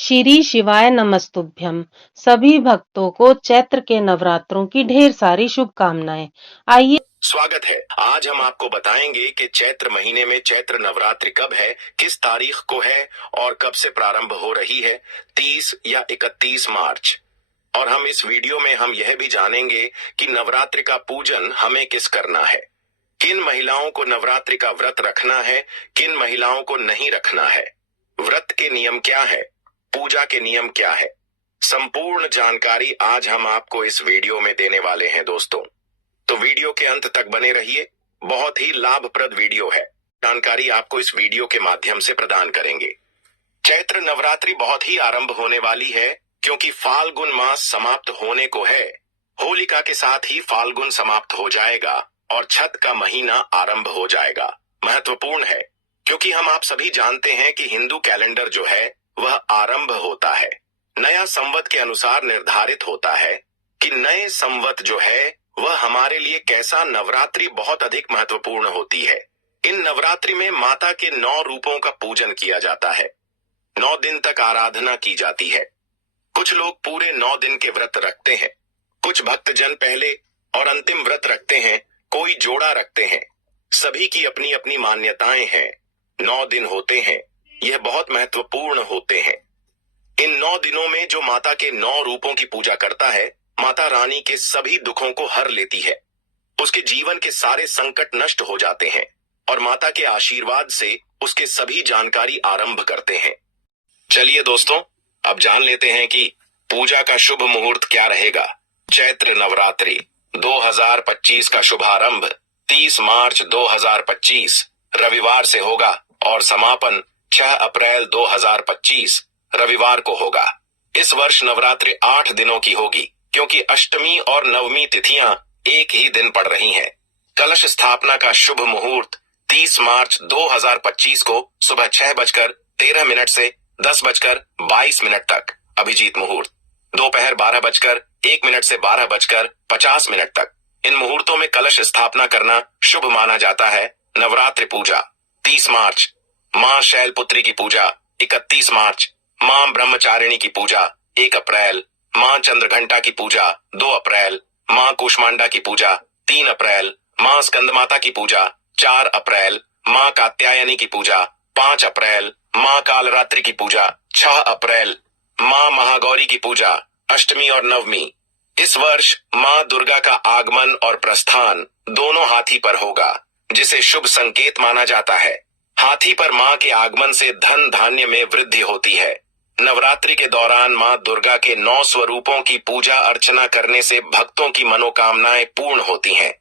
श्री शिवाय नमस्तुभ्यम। सभी भक्तों को चैत्र के नवरात्रों की ढेर सारी शुभकामनाएं। आइए स्वागत है। आज हम आपको बताएंगे कि चैत्र महीने में चैत्र नवरात्रि कब है, किस तारीख को है और कब से प्रारंभ हो रही है, 30 या 31 मार्च। और हम इस वीडियो में हम यह भी जानेंगे कि नवरात्रि का पूजन हमें किस करना है, किन महिलाओं को नवरात्रि का व्रत रखना है, किन महिलाओं को नहीं रखना है, व्रत के नियम क्या है, पूजा के नियम क्या है। संपूर्ण जानकारी आज हम आपको इस वीडियो में देने वाले हैं दोस्तों, तो वीडियो के अंत तक बने रहिए। बहुत ही लाभप्रद वीडियो है, जानकारी आपको इस वीडियो के माध्यम से प्रदान करेंगे। चैत्र नवरात्रि बहुत ही आरंभ होने वाली है, क्योंकि फाल्गुन मास समाप्त होने को है। होलिका के साथ ही फाल्गुन समाप्त हो जाएगा और छठ का महीना आरंभ हो जाएगा। महत्वपूर्ण है, क्योंकि हम आप सभी जानते हैं कि हिंदू कैलेंडर जो है वह आरंभ होता है, नया संवत के अनुसार निर्धारित होता है कि नए संवत जो है वह हमारे लिए कैसा। नवरात्रि बहुत अधिक महत्वपूर्ण होती है। इन नवरात्रि में माता के 9 रूपों का पूजन किया जाता है, 9 दिन तक आराधना की जाती है। कुछ लोग पूरे 9 दिन के व्रत रखते हैं, कुछ भक्तजन पहले और अंतिम व्रत रखते हैं, कोई जोड़ा रखते हैं। सभी की अपनी अपनी मान्यताएं हैं। 9 दिन होते हैं, यह बहुत महत्वपूर्ण होते हैं। इन 9 दिनों में जो माता के 9 रूपों की पूजा करता है, माता रानी के सभी दुखों को हर लेती है, उसके जीवन के सारे संकट नष्ट हो जाते हैं और माता के आशीर्वाद से उसके सभी जानकारी आरंभ करते हैं। चलिए दोस्तों, अब जान लेते हैं कि पूजा का शुभ मुहूर्त क्या रहेगा। चैत्र नवरात्रि 2025 का शुभारंभ 30 मार्च 2025 रविवार से होगा और समापन 6 अप्रैल 2025 रविवार को होगा। इस वर्ष नवरात्रि 8 दिनों की होगी, क्योंकि अष्टमी और नवमी तिथियां एक ही दिन पड़ रही हैं। कलश स्थापना का शुभ मुहूर्त 30 मार्च 2025 को सुबह 6:13 से 10:22 तक अभिजीत मुहूर्त, दोपहर 12:01 से 12:50 तक। इन मुहूर्तों में कलश स्थापना करना शुभ माना जाता है। नवरात्रि पूजा 30 मार्च, मां शैलपुत्री की पूजा 31 मार्च, मां ब्रह्मचारिणी की पूजा 1 अप्रैल, मां चंद्रघंटा की पूजा 2 अप्रैल, मां कुष्मांडा की पूजा 3 अप्रैल, मां स्कंदमाता की पूजा 4 अप्रैल, मां कात्यायनी की पूजा 5 अप्रैल, मां कालरात्रि की पूजा 6 अप्रैल, मां महागौरी की पूजा अष्टमी और नवमी। इस वर्ष मां दुर्गा का आगमन और प्रस्थान दोनों हाथी पर होगा, जिसे शुभ संकेत माना जाता है। हाथी पर मां के आगमन से धन धान्य में वृद्धि होती है। नवरात्रि के दौरान मां दुर्गा के 9 स्वरूपों की पूजा अर्चना करने से भक्तों की मनोकामनाएं पूर्ण होती हैं।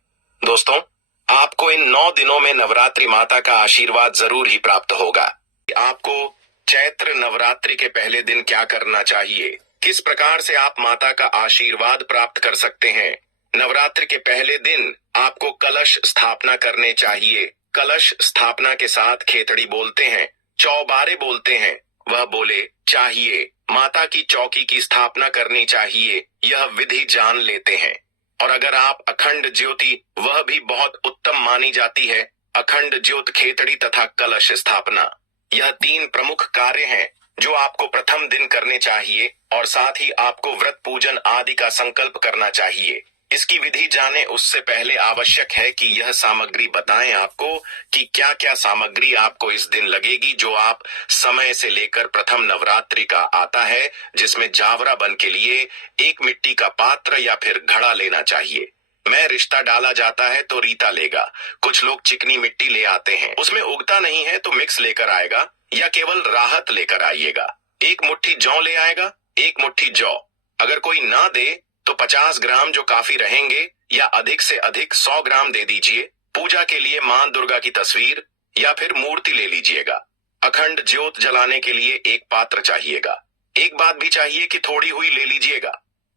दोस्तों, आपको इन 9 दिनों में नवरात्रि माता का आशीर्वाद जरूर ही प्राप्त होगा। आपको चैत्र नवरात्रि के पहले दिन क्या करना चाहिए, किस प्रकार से आप माता का आशीर्वाद प्राप्त कर सकते हैं। नवरात्रि के पहले दिन आपको कलश स्थापना करने चाहिए। कलश स्थापना के साथ खेतड़ी बोलते हैं, चौबारे बोलते हैं, वह बोले चाहिए। माता की चौकी की स्थापना करनी चाहिए, यह विधि जान लेते हैं। और अगर आप अखंड ज्योति, वह भी बहुत उत्तम मानी जाती है। अखंड ज्योत, खेतड़ी तथा कलश स्थापना, यह 3 प्रमुख कार्य हैं जो आपको प्रथम दिन करने चाहिए और साथ ही आपको व्रत पूजन आदि का संकल्प करना चाहिए। इसकी विधि जाने उससे पहले आवश्यक है कि यह सामग्री बताएं आपको कि क्या क्या सामग्री आपको इस दिन लगेगी, जो आप समय से लेकर प्रथम नवरात्रि का आता है, जिसमें जावरा बन के लिए एक मिट्टी का पात्र या फिर घड़ा लेना चाहिए। मैं रिश्ता डाला जाता है तो रीता लेगा। कुछ लोग चिकनी मिट्टी ले आते हैं, उसमें उगता नहीं है तो मिक्स लेकर आएगा या केवल राहत लेकर आइएगा। 1 मुट्ठी जौ ले आएगा, 1 मुट्ठी जौ। अगर कोई ना दे तो 50 ग्राम जो काफी रहेंगे, या अधिक से अधिक 100 ग्राम दे दीजिए। पूजा के लिए मां दुर्गा की तस्वीर या फिर मूर्ति ले लीजिएगा। अखंड ज्योत जलाने के लिए एक पात्र चाहिएगा। एक बात भी चाहिए कि थोड़ी हुई ले लीजिएगा।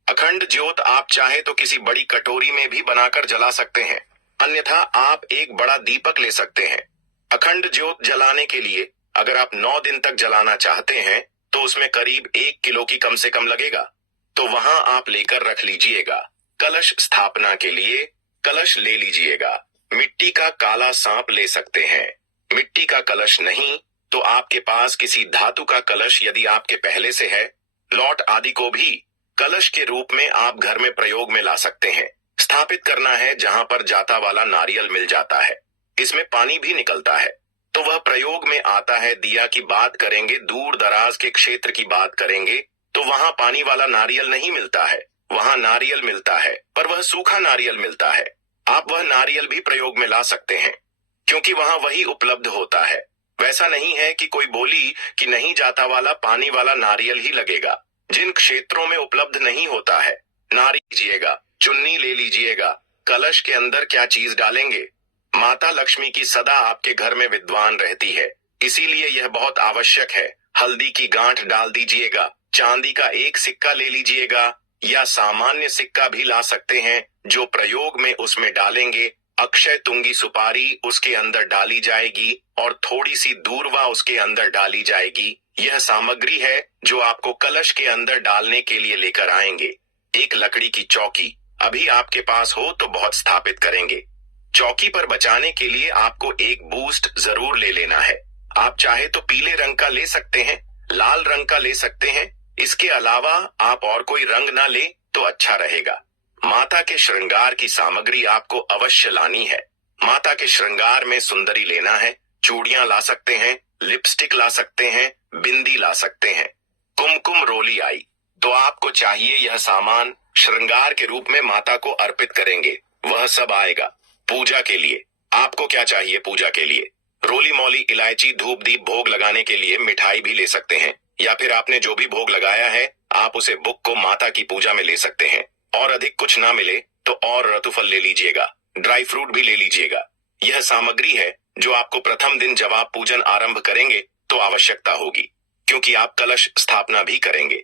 अखंड ज्योत आप चाहे तो किसी बड़ी कटोरी में भी बनाकर जला सकते हैं, अन्यथा आप एक बड़ा दीपक ले सकते हैं। अखंड ज्योत जलाने के लिए अगर आप 9 दिन तक जलाना चाहते हैं तो उसमें करीब 1 किलो की कम से कम लगेगा, तो वहां आप लेकर रख लीजिएगा। कलश स्थापना के लिए कलश ले लीजिएगा। मिट्टी का काला सांप ले सकते हैं। मिट्टी का कलश नहीं तो आपके पास किसी धातु का कलश यदि आपके पहले से है, लौट आदि को भी कलश के रूप में आप घर में प्रयोग में ला सकते हैं। स्थापित करना है जहां पर जाता वाला नारियल मिल जाता है, इसमें पानी भी निकलता है, तो वह प्रयोग में आता है। दिया की बात करेंगे, दूर दराज के क्षेत्र की बात करेंगे, तो वहां पानी वाला नारियल नहीं मिलता है, वहां नारियल मिलता है, पर वह सूखा नारियल मिलता है। आप वह नारियल भी प्रयोग में ला सकते हैं, क्योंकि वहां वही उपलब्ध होता है। वैसा नहीं है कि कोई बोली कि नहीं जाता वाला पानी वाला नारियल ही लगेगा। जिन क्षेत्रों में उपलब्ध नहीं होता है, नारियल लीजिएगा, चुन्नी ले लीजिएगा। कलश के अंदर क्या चीज डालेंगे? माता लक्ष्मी की सदा आपके घर में विद्वान रहती है, इसीलिए यह बहुत आवश्यक है। हल्दी की गांठ डाल दीजिएगा, चांदी का एक सिक्का ले लीजिएगा, या सामान्य सिक्का भी ला सकते हैं। जो प्रयोग में उसमें डालेंगे, अक्षय तुंगी सुपारी उसके अंदर डाली जाएगी और थोड़ी सी दूर्वा उसके अंदर डाली जाएगी। यह सामग्री है जो आपको कलश के अंदर डालने के लिए लेकर आएंगे। एक लकड़ी की चौकी अभी आपके पास हो तो बहुत स्थापित करेंगे। चौकी पर बचाने के लिए आपको एक बूस्ट जरूर ले लेना है। आप चाहे तो पीले रंग का ले सकते हैं, लाल रंग का ले सकते हैं। इसके अलावा आप और कोई रंग ना ले तो अच्छा रहेगा। माता के श्रृंगार की सामग्री आपको अवश्य लानी है। माता के श्रृंगार में सुंदरी लेना है, चूड़ियां ला सकते हैं, लिपस्टिक ला सकते हैं, बिंदी ला सकते हैं, कुमकुम रोली आई, तो आपको चाहिए यह सामान श्रृंगार के रूप में माता को अर्पित करेंगे। वह सब आएगा पूजा के लिए। आपको क्या चाहिए पूजा के लिए? रोली मौली, इलायची, धूप दीप भोग लगाने के लिए मिठाई भी ले सकते हैं, या फिर आपने जो भी भोग लगाया है आप उसे बुक को माता की पूजा में ले सकते हैं। और अधिक कुछ ना मिले तो और रतुफल ले लीजिएगा, ड्राई फ्रूट भी ले लीजिएगा। यह सामग्री है जो आपको प्रथम दिन जब आप पूजन आरंभ करेंगे तो आवश्यकता होगी, क्योंकि आप कलश स्थापना भी करेंगे।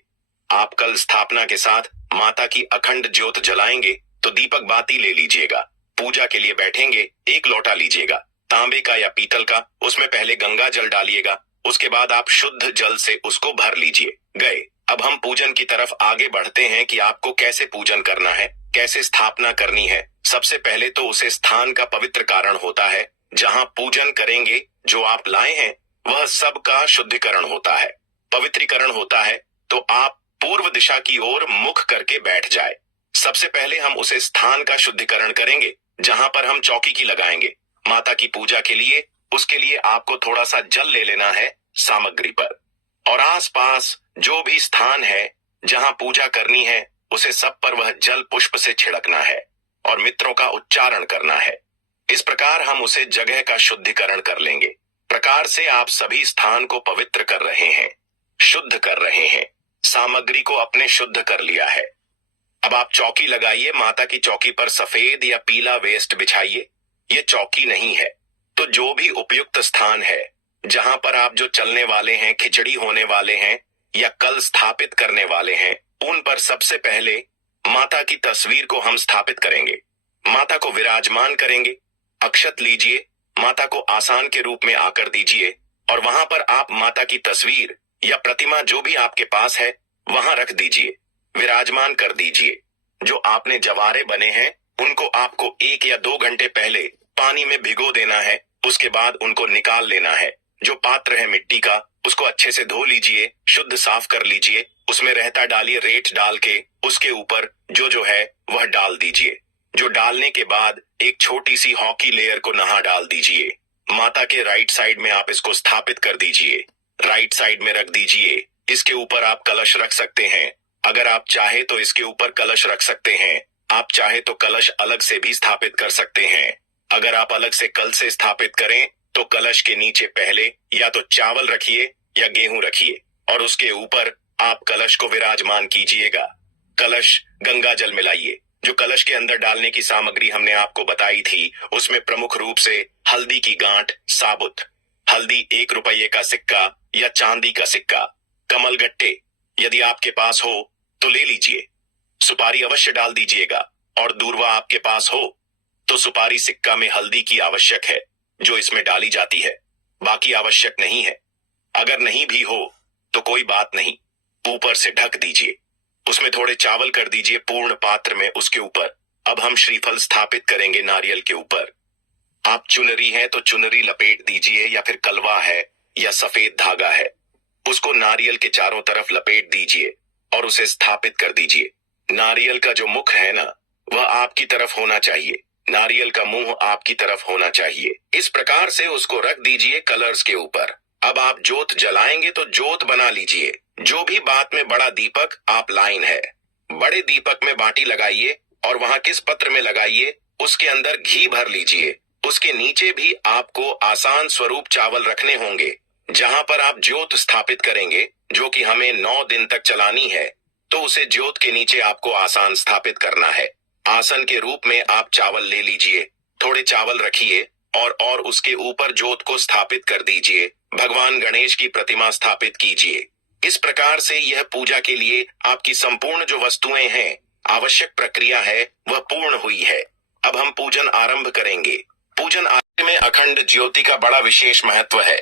आप कल स्थापना के साथ माता की अखंड ज्योत जलाएंगे तो दीपक बाती ले लीजिएगा। पूजा के लिए बैठेंगे, एक लोटा लीजिएगा, तांबे का या पीतल का, उसमें पहले गंगा जल डालिएगा, उसके बाद आप शुद्ध जल से उसको भर लीजिए। गए। अब हम पूजन की तरफ आगे बढ़ते हैं कि आपको कैसे पूजन करना है, कैसे स्थापना करनी है। सबसे पहले तो उसे स्थान का पवित्र कारण होता है जहां पूजन करेंगे। जो आप लाए हैं वह सब का शुद्धिकरण होता है, पवित्रीकरण होता है। तो आप पूर्व दिशा की ओर मुख करके बैठ जाए। सबसे पहले हम उसे स्थान का शुद्धिकरण करेंगे जहां पर हम चौकी की लगाएंगे माता की पूजा के लिए। उसके लिए आपको थोड़ा सा जल ले लेना है सामग्री पर, और आसपास जो भी स्थान है जहां पूजा करनी है उसे सब पर वह जल पुष्प से छिड़कना है और मित्रों का उच्चारण करना है। इस प्रकार हम उसे जगह का शुद्धिकरण कर लेंगे। प्रकार से आप सभी स्थान को पवित्र कर रहे हैं, शुद्ध कर रहे हैं, सामग्री को अपने शुद्ध कर लिया है। अब आप चौकी लगाइए। माता की चौकी पर सफेद या पीला वेस्ट बिछाइए। ये चौकी नहीं है तो जो भी उपयुक्त स्थान है जहां पर आप जो चलने वाले हैं, खिचड़ी होने वाले हैं या कल स्थापित करने वाले हैं, उन पर सबसे पहले माता की तस्वीर को हम स्थापित करेंगे, माता को विराजमान करेंगे। अक्षत लीजिए, माता को आसन के रूप में आकर दीजिए और वहां पर आप माता की तस्वीर या प्रतिमा जो भी आपके पास है वहां रख दीजिए, विराजमान कर दीजिए। जो आपने जवारे बने हैं उनको आपको 1 या 2 घंटे पहले पानी में भिगो देना है। उसके बाद उनको निकाल लेना है। जो पात्र है मिट्टी का उसको अच्छे से धो लीजिए, शुद्ध साफ कर लीजिए, उसमें रहता डालिए, रेत डाल के उसके ऊपर जो है वह डाल दीजिए। जो डालने के बाद एक छोटी सी हॉकी लेयर को नहा डाल दीजिए। माता के राइट साइड में आप इसको स्थापित कर दीजिए, राइट साइड में रख दीजिए। इसके ऊपर आप कलश रख सकते हैं। अगर आप चाहे तो इसके ऊपर कलश रख सकते हैं, आप चाहे तो कलश अलग से भी स्थापित कर सकते हैं। अगर आप अलग से कल से स्थापित करें तो कलश के नीचे पहले या तो चावल रखिए या गेहूं रखिए और उसके ऊपर आप कलश को विराजमान कीजिएगा। कलश गंगा जल मिलाइए। जो कलश के अंदर डालने की सामग्री हमने आपको बताई थी उसमें प्रमुख रूप से हल्दी की गांठ, साबुत हल्दी, 1 रुपये का सिक्का या चांदी का सिक्का, कमलगट्टे यदि आपके पास हो तो ले लीजिए। सुपारी अवश्य डाल दीजिएगा और दूर्वा आपके पास हो तो सुपारी सिक्का में हल्दी की आवश्यक है जो इसमें डाली जाती है, बाकी आवश्यक नहीं है। अगर नहीं भी हो तो कोई बात नहीं, ऊपर से ढक दीजिए। उसमें थोड़े चावल कर दीजिए पूर्ण पात्र में, उसके ऊपर। अब हम श्रीफल स्थापित करेंगे नारियल के ऊपर। आप चुनरी है तो चुनरी लपेट दीजिए, या फिर कलवा है या सफेद धागा है। उसको नारियल के चारों तरफ लपेट दीजिए और उसे स्थापित कर दीजिए। नारियल का जो मुख है ना, वह आपकी तरफ होना चाहिए। नारियल का मुंह आपकी तरफ होना चाहिए। इस प्रकार से उसको रख दीजिए कलर्स के ऊपर। अब आप जोत जलाएंगे तो जोत बना लीजिए। जो भी बात में बड़ा दीपक आप लाइन है, बड़े दीपक में बाटी लगाइए और वहां किस पत्र में लगाइए, उसके अंदर घी भर लीजिए। उसके नीचे भी आपको आसान स्वरूप चावल रखने होंगे। जहां पर आप ज्योत स्थापित करेंगे, जो कि हमें 9 दिन तक चलानी है, तो उसे ज्योत के नीचे आपको आसान स्थापित करना है। आसन के रूप में आप चावल ले लीजिए, थोड़े चावल रखिए और उसके ऊपर ज्योत को स्थापित कर दीजिए। भगवान गणेश की प्रतिमा स्थापित कीजिए। इस प्रकार से यह पूजा के लिए आपकी संपूर्ण जो वस्तुएं हैं, आवश्यक प्रक्रिया है, वह पूर्ण हुई है। अब हम पूजन आरंभ करेंगे। पूजन आरंभ में अखंड ज्योति का बड़ा विशेष महत्व है।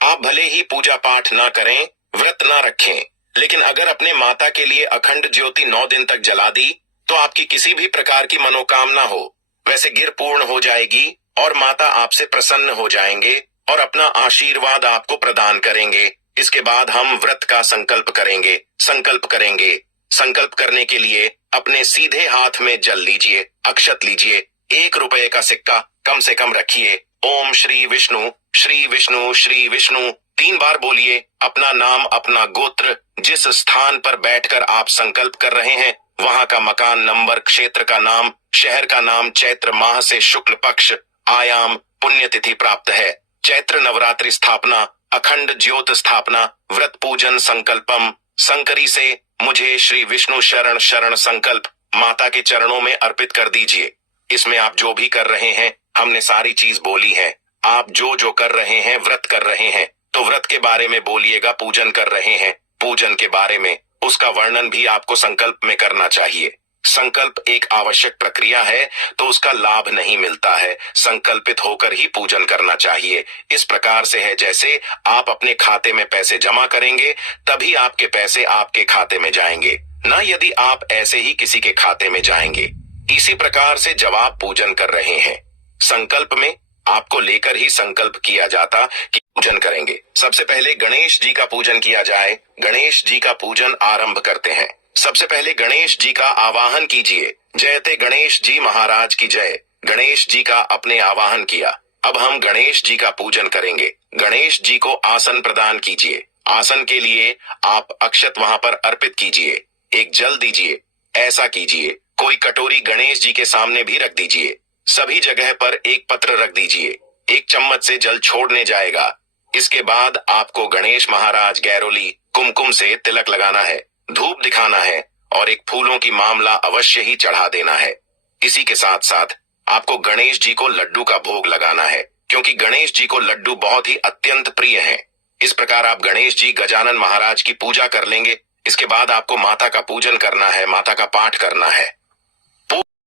आप भले ही पूजा पाठ ना करें, व्रत ना रखें, लेकिन अगर अपने माता के लिए अखंड ज्योति 9 दिन तक जला दी तो आपकी किसी भी प्रकार की मनोकामना हो वैसे गिर पूर्ण हो जाएगी और माता आपसे प्रसन्न हो जाएंगे और अपना आशीर्वाद आपको प्रदान करेंगे। इसके बाद हम व्रत का संकल्प करेंगे। संकल्प करने के लिए अपने सीधे हाथ में जल लीजिए, अक्षत लीजिए, 1 रुपए का सिक्का कम से कम रखिए। ओम श्री विष्णु श्री विष्णु श्री विष्णु 3 बार बोलिए। अपना नाम, अपना गोत्र, जिस स्थान पर बैठकर आप संकल्प कर रहे हैं वहां का मकान नंबर, क्षेत्र का नाम, शहर का नाम, चैत्र माह से शुक्ल पक्ष, आयाम, पुण्यतिथि प्राप्त है, चैत्र नवरात्रि स्थापना, अखंड ज्योत स्थापना, व्रत पूजन संकल्पम, संकरी से मुझे श्री विष्णु शरण शरण संकल्प माता के चरणों में अर्पित कर दीजिए। इसमें आप जो भी कर रहे हैं, हमने सारी चीज बोली है। आप जो कर रहे हैं, व्रत कर रहे हैं, तो व्रत के बारे में बोलिएगा। पूजन कर रहे हैं, पूजन के बारे में, उसका वर्णन भी आपको संकल्प में करना चाहिए। संकल्प एक आवश्यक प्रक्रिया है, तो उसका लाभ नहीं मिलता है। संकल्पित होकर ही पूजन करना चाहिए। इस प्रकार से है जैसे आप अपने खाते में पैसे जमा करेंगे तभी आपके पैसे आपके खाते में जाएंगे, ना यदि आप ऐसे ही किसी के खाते में जाएंगे। इसी प्रकार से जब आप पूजन कर रहे हैं, संकल्प में आपको लेकर ही संकल्प किया जाता कि पूजन करेंगे। सबसे पहले गणेश जी का पूजन किया जाए। गणेश जी का पूजन आरंभ करते हैं। सबसे पहले गणेश जी का आवाहन कीजिए। जयते गणेश जी महाराज की जय। गणेश जी का अपने आवाहन किया। अब हम गणेश जी का पूजन करेंगे। गणेश जी को आसन प्रदान कीजिए। आसन के लिए आप अक्षत वहां पर अर्पित कीजिए। एक जल दीजिए। ऐसा कीजिए, कोई कटोरी गणेश जी के सामने भी रख दीजिए। सभी जगह पर एक पत्र रख दीजिए। 1 चम्मच से जल छोड़ने जाएगा। इसके बाद आपको गणेश महाराज गैरोली कुमकुम से तिलक लगाना है, धूप दिखाना है और एक फूलों की मामला अवश्य ही चढ़ा देना है। इसी के साथ साथ आपको गणेश जी को लड्डू का भोग लगाना है, क्योंकि गणेश जी को लड्डू बहुत ही अत्यंत प्रिय हैं। इस प्रकार आप गणेश जी गजानन महाराज की पूजा कर लेंगे। इसके बाद आपको माता का पूजन करना है, माता का पाठ करना है।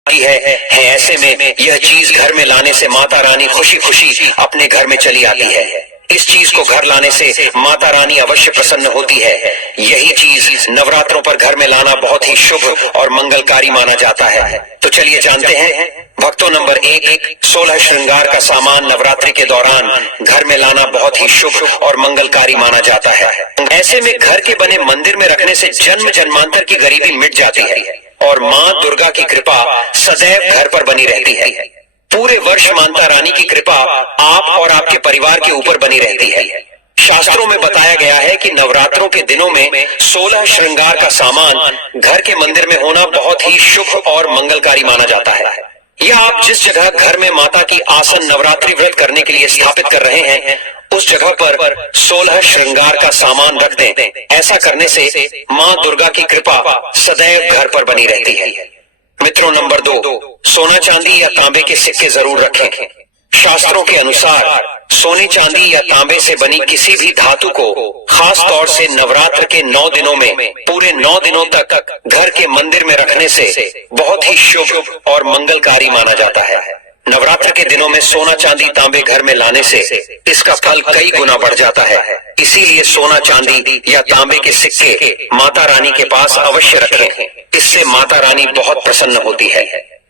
ऐसे में यह चीज घर में लाने से माता रानी खुशी खुशी अपने घर में चली आती है। इस चीज को घर लाने से माता रानी अवश्य प्रसन्न होती है। यही चीज नवरात्रों पर घर में लाना बहुत ही शुभ और मंगलकारी माना जाता है। तो चलिए जानते हैं। भक्तों, नंबर 1, 16 श्रृंगार का सामान नवरात्रि के दौरान घर में लाना बहुत ही शुभ और मंगलकारी माना जाता है। ऐसे में घर के बने मंदिर में रखने से जन्म जन्मांतर की गरीबी मिट जाती है और माँ दुर्गा की कृपा सदैव घर पर बनी रहती है। पूरे वर्ष माता रानी की कृपा आप और आपके परिवार के ऊपर बनी रहती है। शास्त्रों में बताया गया है कि नवरात्रों के दिनों में 16 श्रृंगार का सामान घर के मंदिर में होना बहुत ही शुभ और मंगलकारी माना जाता है। या आप जिस जगह घर में माता की आसन नवरात्रि व्रत करने के लिए स्थापित कर रहे हैं, उस जगह पर 16 श्रृंगार का सामान रख दें। ऐसा करने से माँ दुर्गा की कृपा सदैव घर पर बनी रहती है। मित्रों, नंबर 2, सोना चांदी या तांबे के सिक्के जरूर रखें। शास्त्रों के अनुसार सोने चांदी या तांबे से बनी किसी भी धातु को खास तौर से नवरात्र के 9 दिनों में पूरे 9 दिनों तक घर के मंदिर में रखने से बहुत ही शुभ और मंगलकारी माना जाता है। नवरात्र के दिनों में सोना चांदी तांबे घर में लाने से इसका फल कई गुना बढ़ जाता है। इसीलिए सोना चांदी या तांबे के सिक्के माता रानी के पास अवश्य रखें। इससे माता रानी बहुत प्रसन्न होती है।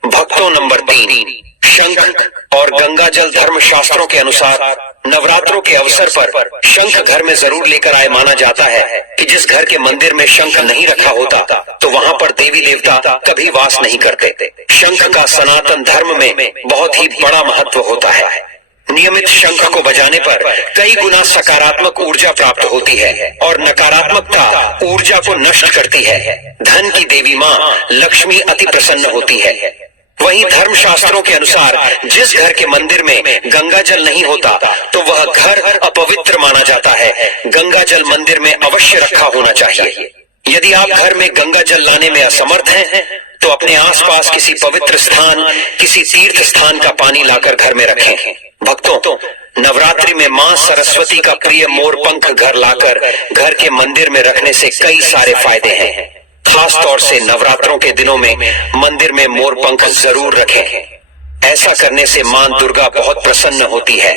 भक्तों, नंबर 3, शंख और गंगा जल धर्म शास्त्रों के अनुसार नवरात्रों के अवसर पर शंख घर में जरूर लेकर आए। माना जाता है कि जिस घर के मंदिर में शंख नहीं रखा होता तो वहां पर देवी देवता कभी वास नहीं करते। शंख का सनातन धर्म में बहुत ही बड़ा महत्व होता है। नियमित शंख को बजाने पर कई गुना सकारात्मक ऊर्जा प्राप्त होती है और नकारात्मकता ऊर्जा को नष्ट करती है। धन की देवी माँ लक्ष्मी अति प्रसन्न होती है। वहीं धर्मशास्त्रों के अनुसार जिस घर के मंदिर में गंगा जल नहीं होता तो वह घर अपवित्र माना जाता है। गंगा जल मंदिर में अवश्य रखा होना चाहिए। यदि आप घर में गंगा जल लाने में असमर्थ हैं तो अपने आसपास किसी पवित्र स्थान, किसी तीर्थ स्थान का पानी लाकर घर में रखें। भक्तों, नवरात्रि में मां सरस्वती का प्रिय मोरपंख घर लाकर घर के मंदिर में रखने से कई सारे फायदे हैं। खास तौर से नवरात्रों के दिनों में मंदिर में मोरपंख जरूर रखें। ऐसा करने से मां दुर्गा बहुत प्रसन्न होती है।